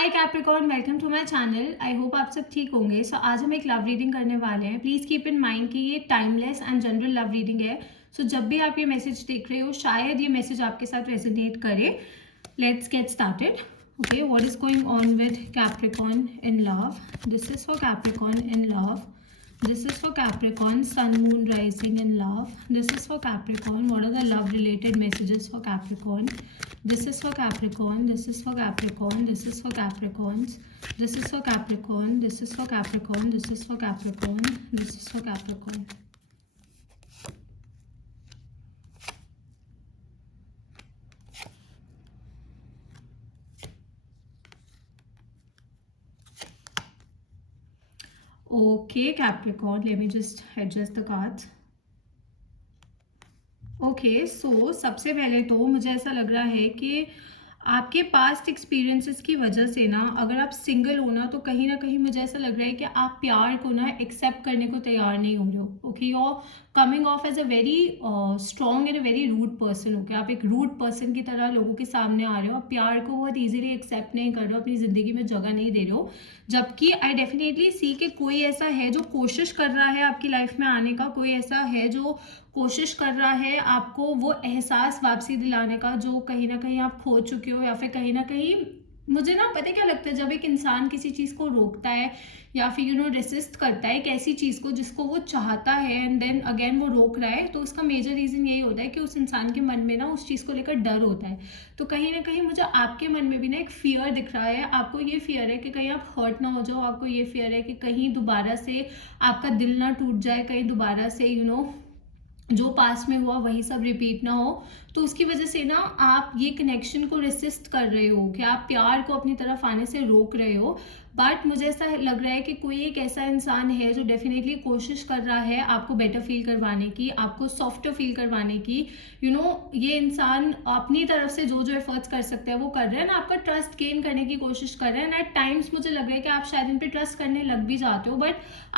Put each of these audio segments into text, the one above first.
Hi Capricorn, welcome to my channel. I hope आप सब ठीक होंगे। सो आज हम एक लव रीडिंग करने वाले हैं। प्लीज़ कीप इन माइंड कि ये timeless and general love reading है। सो जब भी आप ये मैसेज देख रहे हो शायद ये मैसेज आपके साथ रेजोनेट करे। Let's get started. Okay, what is going on with Capricorn in love? This is for Capricorn in love. This is for Capricorn, Sun, Moon, Rising in love. This is for Capricorn. What are the love related messages for Capricorn? This is for Capricorn. This is for Capricorn. This is for Capricorns. This is for Capricorn. This is for Capricorn. This is for Capricorn. This is for Capricorn. Okay, Capricorn. Let me just adjust the cards. Okay so सबसे पहले तो मुझे ऐसा लग रहा है कि आपके पास्ट एक्सपीरियंसेस की वजह से ना, अगर आप सिंगल हो ना, तो कहीं ना कहीं मुझे ऐसा लग रहा है कि आप प्यार को ना एक्सेप्ट करने को तैयार नहीं हो रहे हो. Okay, you are coming off as a very strong and a very rude person. Okay, आप एक रूड पर्सन की तरह लोगों के सामने आ रहे हो. आप प्यार को बहुत ईजिली एक्सेप्ट नहीं कर रहे हो, अपनी ज़िंदगी में जगह नहीं दे रहे हो. जबकि आई डेफिनेटली सी कि कोई ऐसा है जो कोशिश कर रहा है आपकी लाइफ में आने का. कोई ऐसा है जो कोशिश कर रहा है आपको वो एहसास वापसी दिलाने का जो कहीं ना कहीं आप खो चुके हो. या फिर कहीं ना कहीं मुझे ना पता है क्या लगता है, जब एक इंसान किसी चीज़ को रोकता है या फिर रेसिस्ट करता है एक ऐसी चीज़ को जिसको वो चाहता है एंड देन अगेन वो रोक रहा है, तो उसका मेजर रीज़न यही होता है कि उस इंसान के मन में ना उस चीज़ को लेकर डर होता है. तो कहीं ना कहीं मुझे आपके मन में भी ना एक फियर दिख रहा है. आपको ये फियर है कि कहीं आप हर्ट ना हो जाओ. आपको ये फियर है कि कहीं दोबारा से आपका दिल ना टूट जाए, कहीं दोबारा से जो पास्ट में हुआ वही सब रिपीट ना हो. तो उसकी वजह से ना आप ये कनेक्शन को रेसिस्ट कर रहे हो कि आप प्यार को अपनी तरफ आने से रोक रहे हो. बट मुझे ऐसा लग रहा है कि कोई एक ऐसा इंसान है जो डेफिनेटली कोशिश कर रहा है आपको बेटर फील करवाने की, आपको सॉफ्टर फील करवाने की. ये इंसान अपनी तरफ से जो जो एफर्ट्स कर सकते हैं वो कर रहे हैं ना, आपका ट्रस्ट गेन करने की कोशिश कर रहे हैं. एट टाइम्स मुझे लग रहा है कि आप शायद इन पर ट्रस्ट करने लग भी जाते हो, बट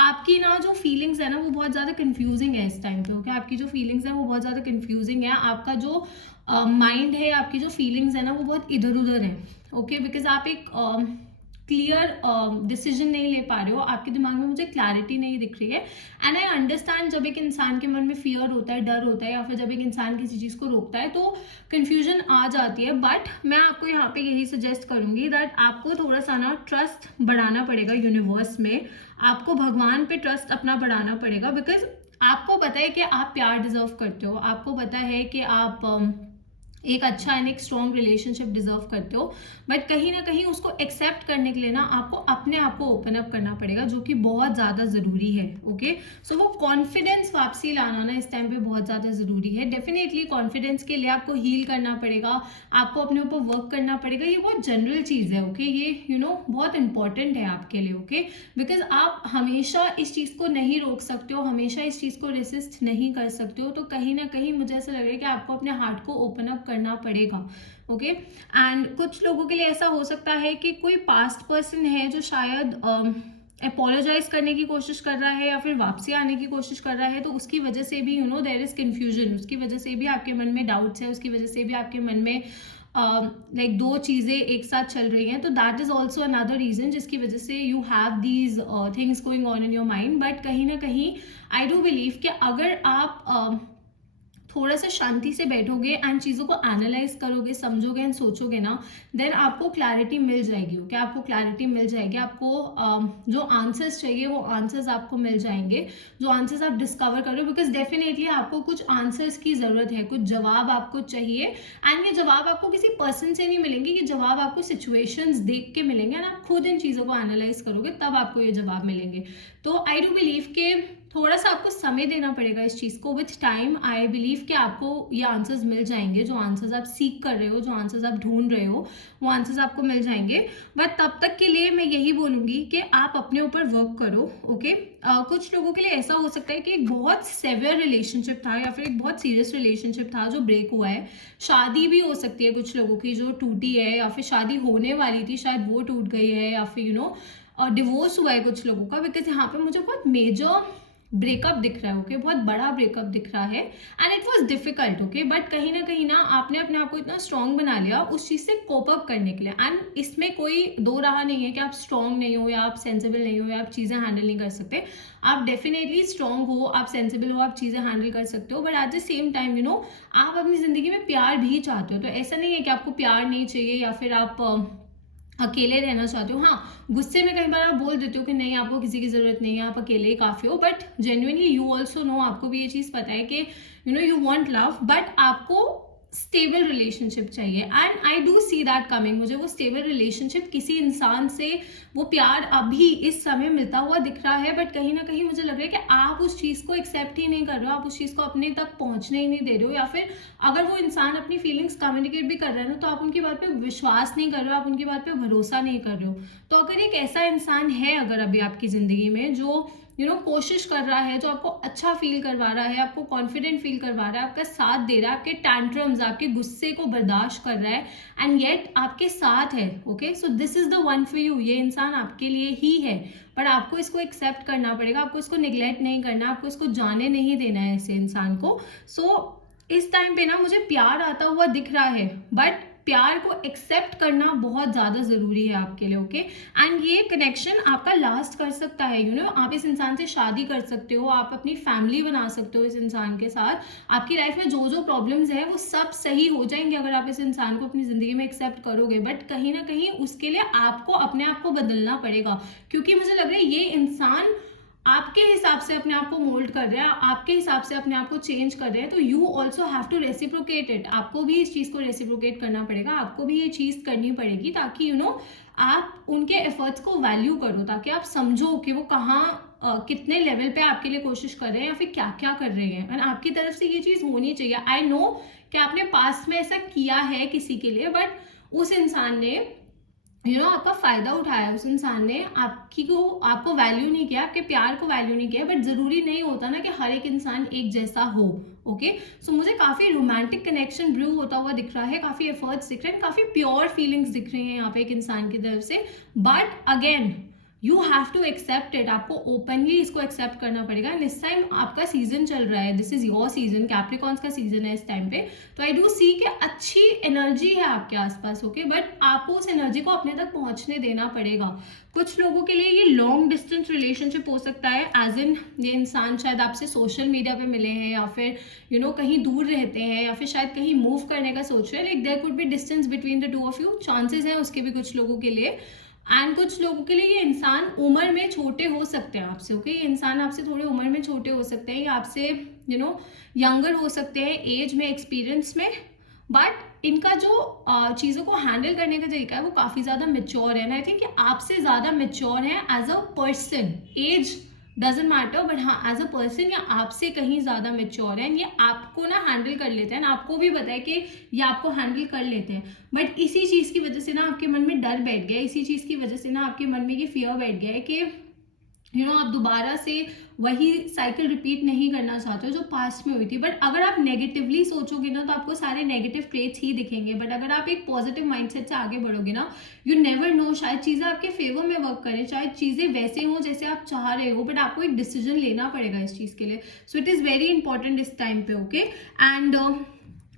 आपकी ना जो फीलिंग्स है ना वो बहुत ज़्यादा कंफ्यूजिंग है इस टाइम पे. ओके, आपकी जो फीलिंग्स है वो बहुत ज़्यादा कंफ्यूजिंग है. आपका जो माइंड है, आपकी जो फीलिंग्स है ना वो बहुत इधर उधर है. ओके, बिकॉज आप एक क्लियर डिसीजन नहीं ले पा रहे हो. आपके दिमाग में मुझे क्लैरिटी नहीं दिख रही है. एंड आई अंडरस्टैंड जब एक इंसान के मन में फियर होता है, डर होता है, या फिर जब एक इंसान किसी चीज़ को रोकता है तो कन्फ्यूजन आ जाती है. बट मैं आपको यहाँ पे यही सजेस्ट करूँगी दैट आपको थोड़ा सा ना ट्रस्ट बढ़ाना पड़ेगा यूनिवर्स में. आपको भगवान पे ट्रस्ट अपना बढ़ाना पड़ेगा. बिकॉज आपको पता है कि आप प्यार डिजर्व करते हो. आपको पता है कि आप एक अच्छा एंड एक स्ट्रॉन्ग रिलेशनशिप डिजर्व करते हो. बट कहीं ना कहीं उसको एक्सेप्ट करने के लिए ना आपको अपने आप को ओपन अप करना पड़ेगा, जो कि बहुत ज़्यादा ज़रूरी है. ओके, सो वो कॉन्फिडेंस वापसी लाना ना इस टाइम पे बहुत ज़्यादा ज़रूरी है. डेफिनेटली कॉन्फिडेंस के लिए आपको हील करना पड़ेगा, आपको अपने ऊपर वर्क करना पड़ेगा. ये बहुत जनरल चीज़ है. ओके, ये बहुत इंपॉर्टेंट है आपके लिए. ओके, बिकॉज आप हमेशा इस चीज़ को नहीं रोक सकते हो, हमेशा इस चीज़ को रेसिस्ट नहीं कर सकते हो. तो कहीं ना कहीं मुझे ऐसा लग रहा है कि आपको अपने हार्ट को ओपन अप करना पड़ेगा. ओके, एंड कुछ लोगों के लिए ऐसा हो सकता है कि कोई पास्ट पर्सन है जो शायद अपोलोजाइज करने की कोशिश कर रहा है या फिर वापसी आने की कोशिश कर रहा है. तो उसकी वजह से भी देयर इज कंफ्यूजन. उसकी वजह से भी आपके मन में डाउट्स है. उसकी वजह से भी आपके मन में लाइक दो चीज़ें एक साथ चल रही हैं. तो that is also another reason जिसकी वजह से you have these things going on in your mind. But कहीं ना कहीं आई डू बिलीव कि अगर आप थोड़ा सा शांति से बैठोगे एंड चीज़ों को एनालाइज करोगे, समझोगे एंड सोचोगे ना, देन आपको क्लैरिटी मिल जाएगी. ओके, आपको क्लैरिटी मिल जाएगी. आपको जो आंसर्स चाहिए वो आंसर्स आपको मिल जाएंगे, जो आंसर्स आप डिस्कवर करो. बिकॉज डेफिनेटली आपको कुछ आंसर्स की ज़रूरत है, कुछ जवाब आपको चाहिए. एंड ये जवाब आपको किसी पर्सन से नहीं मिलेंगे, ये जवाब आपको सिचुएशंस देख के मिलेंगे. एंड आप खुद इन चीज़ों को एनालाइज करोगे तब आपको ये जवाब मिलेंगे. तो आई डू बिलीव के थोड़ा सा आपको समय देना पड़ेगा इस चीज़ को. विथ टाइम आई बिलीव कि आपको ये आंसर्स मिल जाएंगे. जो आंसर्स आप सीख कर रहे हो, जो आंसर्स आप ढूंढ रहे हो, वो आंसर्स आपको मिल जाएंगे. बट तब तक के लिए मैं यही बोलूँगी कि आप अपने ऊपर वर्क करो. ओके, कुछ लोगों के लिए ऐसा हो सकता है कि एक बहुत सेवियर रिलेशनशिप था या फिर एक बहुत सीरियस रिलेशनशिप था जो ब्रेक हुआ है. शादी भी हो सकती है कुछ लोगों की जो टूटी है, या फिर शादी होने वाली थी शायद वो टूट गई है, या फिर और डिवोर्स हुआ है कुछ लोगों का. बिकॉज यहाँ पे मुझे बहुत मेजर ब्रेकअप दिख रहा है, ओके, बहुत बड़ा ब्रेकअप दिख रहा है and it was difficult, okay, but कहीं ना आपने अपने आप को इतना स्ट्रांग बना लिया उस चीज़ से कोप अप करने के लिए। एंड इसमें कोई दो राह नहीं है कि आप स्ट्रांग नहीं हो या आप सेंसिबल नहीं हो या आप चीज़ें हैंडल नहीं कर सकते। आप डेफिनेटली स्ट्रांग हो, आप सेंसिबल हो, आप चीज़ें हैंडल कर सकते हो, but at the same time आप अपनी ज़िंदगी में प्यार भी चाहते हो। तो ऐसा नहीं है कि आपको प्यार नहीं चाहिए या फिर आप अकेले रहना चाहते हो। हाँ, गुस्से में कई बार आप बोल देते हो कि नहीं, आपको किसी की ज़रूरत नहीं है, आप अकेले ही काफ़ी हो, but genuinely you also know, आपको भी ये चीज़ पता है कि यू वांट लव, बट आपको स्टेबल रिलेशनशिप चाहिए। And I do see that coming, मुझे वो स्टेबल रिलेशनशिप, किसी इंसान से वो प्यार अभी इस समय मिलता हुआ दिख रहा है, बट कहीं ना कहीं मुझे लग रहा है कि आप उस चीज़ को एक्सेप्ट ही नहीं कर रहे हो, आप उस चीज़ को अपने तक पहुंचने ही नहीं दे रहे हो, या फिर अगर वो इंसान अपनी फीलिंग्स कम्युनिकेट भी कर रहा है ना, तो आप उनकी बात पे विश्वास नहीं कर रहे हो, आप उनकी बात पे भरोसा नहीं कर रहे हो। तो अगर एक ऐसा इंसान है अगर अभी आपकी ज़िंदगी में जो कोशिश कर रहा है, जो आपको अच्छा फील करवा रहा है, आपको कॉन्फिडेंट फील करवा रहा है, आपका साथ दे रहा है, आपके टैंट्रम्स, आपके गुस्से को बर्दाश्त कर रहा है एंड येट आपके साथ है, okay, so this is the one for you, ये इंसान आपके लिए ही है। पर आपको इसको एक्सेप्ट करना पड़ेगा, आपको इसको निगलेक्ट नहीं करना, आपको इसको जाने नहीं देना है ऐसे इंसान को। सो इस टाइम पे ना मुझे प्यार आता हुआ दिख रहा है, बट प्यार को एक्सेप्ट करना बहुत ज़्यादा ज़रूरी है आपके लिए, ओके। एंड ये कनेक्शन आपका लास्ट कर सकता है, आप इस इंसान से शादी कर सकते हो, आप अपनी फैमिली बना सकते हो इस इंसान के साथ। आपकी लाइफ में जो जो प्रॉब्लम्स है वो सब सही हो जाएंगे अगर आप इस इंसान को अपनी ज़िंदगी में एक्सेप्ट करोगे, बट कहीं ना कहीं उसके लिए आपको अपने आप को बदलना पड़ेगा, क्योंकि मुझे लग रहा है ये इंसान आपके हिसाब से अपने आप को मोल्ड कर रहे हैं, आपके हिसाब से अपने आप को चेंज कर रहे हैं, तो you also have to reciprocate it. आपको भी इस चीज़ को रेसिप्रोकेट करना पड़ेगा, आपको भी ये चीज़ करनी पड़ेगी, ताकि आप उनके एफर्ट्स को वैल्यू करो, ताकि आप समझो कि वो कहाँ कितने लेवल पे आपके लिए कोशिश कर रहे हैं या फिर क्या क्या कर रहे हैं, एंड आपकी तरफ से ये चीज़ होनी चाहिए। आई नो कि आपने पास्ट में ऐसा किया है किसी के लिए, बट उस इंसान ने आपका फायदा उठाया, उस इंसान ने आपको वैल्यू नहीं किया, आपके प्यार को वैल्यू नहीं किया। बट जरूरी नहीं होता ना कि हर एक इंसान एक जैसा हो, ओके। सो मुझे काफी रोमांटिक कनेक्शन ब्रू होता हुआ दिख रहा है, काफी एफर्ट्स दिख रहे हैं, काफी प्योर फीलिंग्स दिख रही हैं यहाँ पे एक इंसान की तरफ से। But again you have to accept it, आपको ओपनली इसको एक्सेप्ट करना पड़ेगा। एंड इस टाइम आपका सीजन चल रहा है, this is your season, Capricorns का सीजन है इस टाइम पे। तो आई डू सी कि अच्छी एनर्जी है आपके आसपास, ओके, बट आपको उस एनर्जी को अपने तक पहुंचने देना पड़ेगा। कुछ लोगों के लिए ये लॉन्ग डिस्टेंस रिलेशनशिप हो सकता है, एज इन ये इंसान शायद आपसे सोशल मीडिया पे मिले हैं, या फिर कहीं दूर रहते हैं, या फिर शायद कहीं मूव करने का सोच रहे हैं, like there could be distance between the two of you, chances हैं उसके भी कुछ लोगों के लिए। एंड कुछ लोगों के लिए ये इंसान उम्र में छोटे हो सकते हैं आपसे, ओके, ये इंसान आपसे थोड़े उम्र में छोटे हो सकते हैं, या आपसे यंगर हो सकते हैं एज में, एक्सपीरियंस में, बट इनका जो चीज़ों को हैंडल करने का तरीका है वो काफ़ी ज़्यादा मेच्योर है। एंड आई थिंक कि आपसे ज़्यादा मेच्योर है as a person, age doesn't matter, but हाँ एज अ पर्सन या आपसे कहीं ज़्यादा मेच्योर है, ये आपको ना हैंडल कर लेते हैं, आपको भी पता है कि ये आपको हैंडल कर लेते हैं। बट इसी चीज़ की वजह से ना आपके मन में डर बैठ गया, इसी चीज़ की वजह से ना आपके मन में ये फियर बैठ गया है कि आप दोबारा से वही साइकिल रिपीट नहीं करना चाहते हो जो पास्ट में हुई थी। बट अगर आप नेगेटिवली सोचोगे ना तो आपको सारे नेगेटिव ट्रेट्स ही दिखेंगे, बट अगर आप एक पॉजिटिव माइंडसेट से आगे बढ़ोगे ना, यू नेवर नो, शायद चीज़ें आपके फेवर में वर्क करें, शायद चीज़ें वैसे हों जैसे आप चाह रहे हो, बट आपको एक डिसीजन लेना पड़ेगा इस चीज़ के लिए। So it is very important इस टाइम पे, ओके। एंड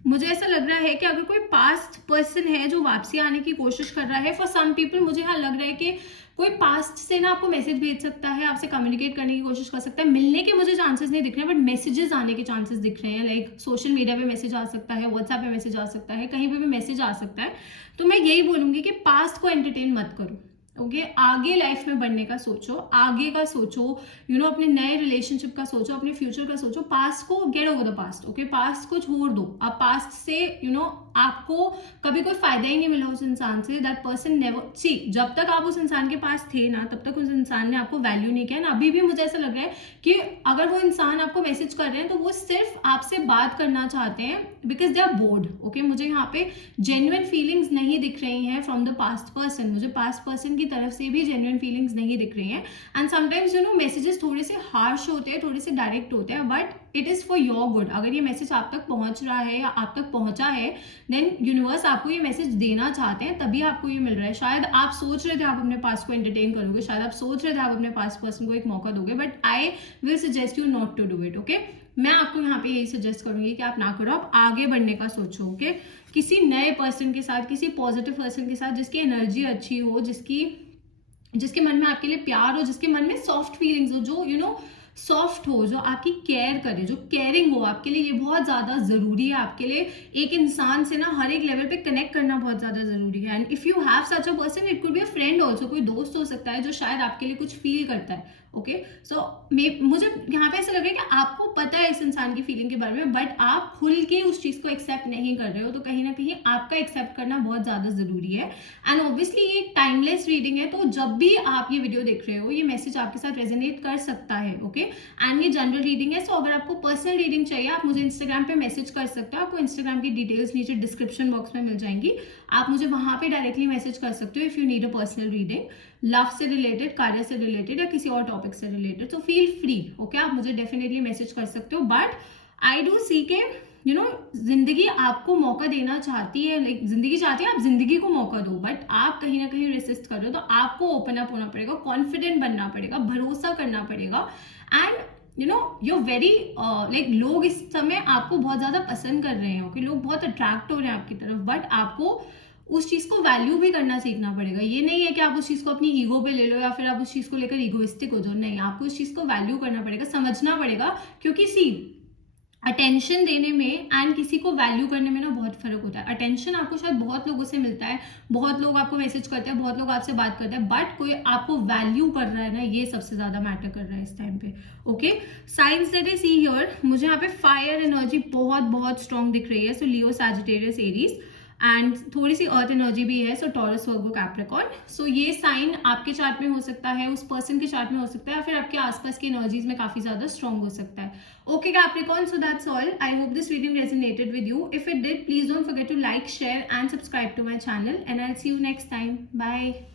मुझे ऐसा लग रहा है कि अगर कोई पास्ट पर्सन है जो वापसी आने की कोशिश कर रहा है, फॉर सम पीपल मुझे यहाँ लग रहा है कि कोई पास्ट से ना आपको मैसेज भेज सकता है, आपसे कम्युनिकेट करने की कोशिश कर सकता है। मिलने के मुझे चांसेस नहीं दिख रहे हैं, बट मैसेजेस आने के चांसेस दिख रहे हैं, लाइक सोशल मीडिया पे मैसेज आ सकता है, व्हाट्सएप पे मैसेज आ सकता है, कहीं पे भी मैसेज आ सकता है। तो मैं यही बोलूँगी कि पास्ट को एंटरटेन मत करो, ओके। आगे लाइफ में बढ़ने का सोचो, आगे का सोचो, अपने नए रिलेशनशिप का सोचो, अपने फ्यूचर का सोचो। पास्ट को get over the past, okay, past को छोड़ दो। आप पास्ट से आपको कभी कोई फायदा ही नहीं मिला उस इंसान से, दैट पर्सन नेवर सी, जब तक आप उस इंसान के पास थे ना तब तक उस इंसान ने आपको वैल्यू नहीं किया। अभी भी मुझे ऐसा लग रहा है कि अगर वो इंसान आपको मैसेज कर रहे हैं तो वो सिर्फ आपसे बात करना चाहते हैं because they are bored, okay. मुझे यहाँ पे जेन्युइन फीलिंग्स नहीं दिख रही हैं फ्रॉम द पास्ट पर्सन, मुझे पास्ट पर्सन की तरफ से भी जेन्युइन फीलिंग्स नहीं दिख रही हैं। एंड समटाइम्स मैसेजेस थोड़े से हार्श होते हैं, थोड़े से डायरेक्ट होते हैं, but it is for your good. अगर ये मैसेज आप तक पहुंच रहा है या आप तक पहुंचा है, देन यूनिवर्स आपको ये मैसेज देना चाहते हैं, तभी आपको ये मिल रहा है। शायद आप सोच रहे थे आप अपने पास को एंटरटेन करोगे, शायद आप सोच रहे थे आप अपने पास पर्सन को एक मौका दोगे, but I will suggest you not to do it. Okay, मैं आपको यहाँ पे यही सजेस्ट करूंगी कि आप ना करो, आप आगे बढ़ने का सोचो। ओके, किसी नए पर्सन के साथ, किसी पॉजिटिव पर्सन के साथ जिसकी एनर्जी अच्छी हो, जिसके मन में आपके लिए प्यार हो, जिसके मन में सॉफ्ट फीलिंग्स हो, जो सॉफ्ट हो, जो आपकी केयर करे, जो केयरिंग हो आपके लिए। ये बहुत ज़्यादा ज़रूरी है आपके लिए। एक इंसान से ना हर एक लेवल पे कनेक्ट करना बहुत ज़्यादा ज़रूरी है। And if you have such a person, it could be a friend also, कोई दोस्त हो सकता है जो शायद आपके लिए कुछ फील करता है। ओके, सो मुझे यहाँ पे ऐसा लग रहा है कि आपको पता है इस इंसान की फीलिंग के बारे में, बट आप खुल के उस चीज़ को एक्सेप्ट नहीं कर रहे हो। तो कहीं ना कहीं आपका एक्सेप्ट करना बहुत ज़्यादा ज़रूरी है। एंड ऑब्वियसली ये एक टाइमलेस रीडिंग है, तो जब भी आप ये वीडियो देख रहे हो, ये मैसेज आपके साथ रेजोनेट कर सकता है। ओके, एंड ये जनरल रीडिंग है। सो अगर आपको पर्सनल रीडिंग चाहिए, आप मुझे इंस्टाग्राम पे मैसेज कर सकते हो। आपको इंस्टाग्राम की डिटेल्स नीचे डिस्क्रिप्शन बॉक्स में मिल जाएंगी, आप मुझे वहां पे डायरेक्टली मैसेज कर सकते हो if you need a personal reading, love से रिलेटेड, कार्य से रिलेटेड या किसी और टॉपिक से रिलेटेड। तो फील फ्री। ओके, आप मुझे डेफिनेटली मैसेज कर सकते हो। बट आई डू सी के जिंदगी आपको मौका देना चाहती है, लाइक जिंदगी चाहती है आप जिंदगी को मौका दो, बट आप कहीं ना कहीं रेसिस्ट कर रहे हो। तो आपको ओपन अप होना पड़ेगा, कॉन्फिडेंट बनना पड़ेगा, भरोसा करना पड़ेगा। एंड you're very लाइक लोग इस समय आपको बहुत ज्यादा पसंद कर रहे हैं। ओके, लोग बहुत अट्रैक्ट हो रहे हैं आपकी तरफ, बट आपको उस चीज को वैल्यू भी करना सीखना पड़ेगा। ये नहीं है कि आप उस चीज को अपनी ईगो पे ले लो या फिर आप उस चीज को लेकर ईगोइस्टिक हो जाओ। नहीं, आपको उस चीज को वैल्यू करना पड़ेगा, समझना पड़ेगा। क्योंकि सी, अटेंशन देने में एंड किसी को वैल्यू करने में ना बहुत फर्क होता है। अटेंशन आपको शायद बहुत लोगों से मिलता है, बहुत लोग आपको मैसेज करते हैं, बहुत लोग आपसे बात करते हैं, बट कोई आपको वैल्यू कर रहा है ना, ये सबसे ज्यादा मैटर कर रहा है इस टाइम पे। Okay, science that I see here, मुझे यहाँ पे फायर एनर्जी बहुत बहुत स्ट्रॉन्ग दिख रही है। सो लियो, सैजिटेरियस, एरीज, एंड थोड़ी सी अर्थ एनर्जी भी है। सो टॉरस, वर्गो, कैप्रिकॉर्न। सो ये साइन आपके चार्ट में हो सकता है, उस पर्सन के चार्ट में हो सकता है, या फिर आपके आसपास की एनर्जीज में काफी ज्यादा स्ट्रॉन्ग हो सकता है। Okay Capricorn, so that's all. I hope this reading resonated with you. If it did, please don't forget to like, share and subscribe to my channel, and I'll see you next time. Bye.